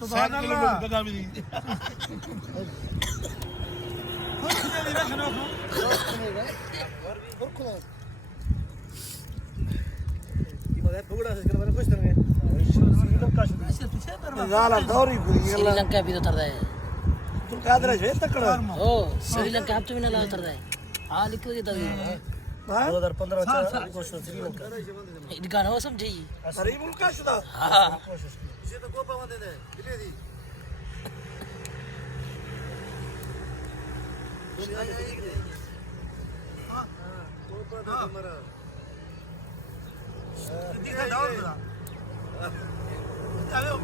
सुभान अल्लाह श्रीलंका भी तो उतर रहा है ओ श्रीलंका अब तो भी ना ला उतर रहा है हाँ लिखो ये तभी 2015 श्रीलंका इनका ना समझे अरे मुल्क का शुदा हाँ ये तो कोपा वंदे ने किले दी दुनिया में ठीक नहीं हां कोपा तो हमारा दिखा दावर दा आयो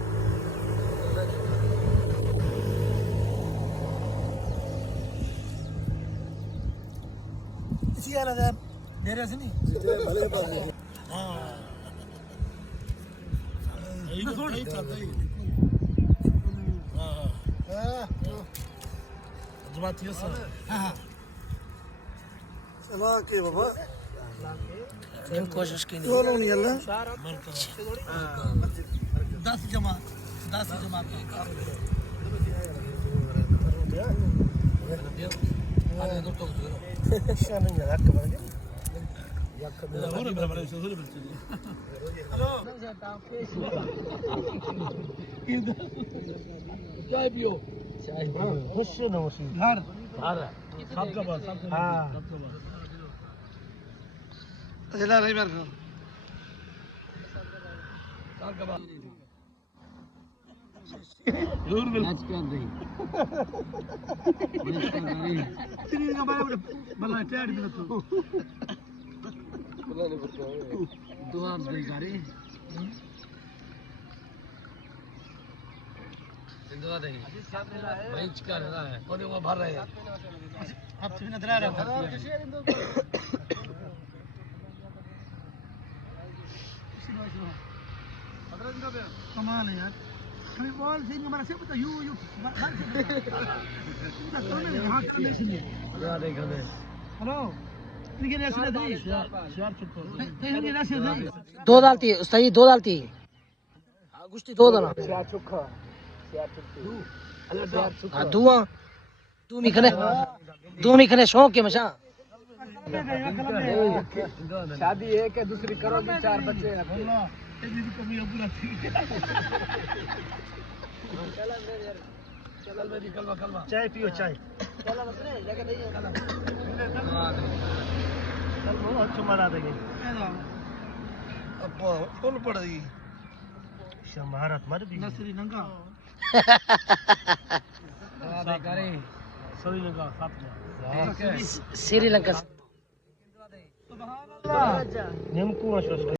इसी वाला दे मेरे से नहीं भले बात हां के बाबा कोशिश की नहीं अल्लाह 10 जमात चाय पियो खुश न होसी घर सबका बात हां चला रही बार सबका बात जरूर मिल आज कर दे तेरी का बारे बल्ला टैड भी तो दुआ बेकारी दुआ देंगे भाई चिका रहा है और वो भर रहे हैं अब से नजर आ रहा है कमाल है यार हमें बॉल से हमारा से पता यू हेलो लेकिन ऐसे नहीं यार चुप दो डालती है सही दो डालती है हाँ गुस्ती दो डाला यार चुक्का हाँ दुआ दू मिखने शौक के मशा शादी एक है दूसरी करोगी 4 बच्चे हैं चाय पियो चाय मरा देंगे अब फुल पड़ गई महारात मर भी श्रीलंका श्रीलंका नेमकू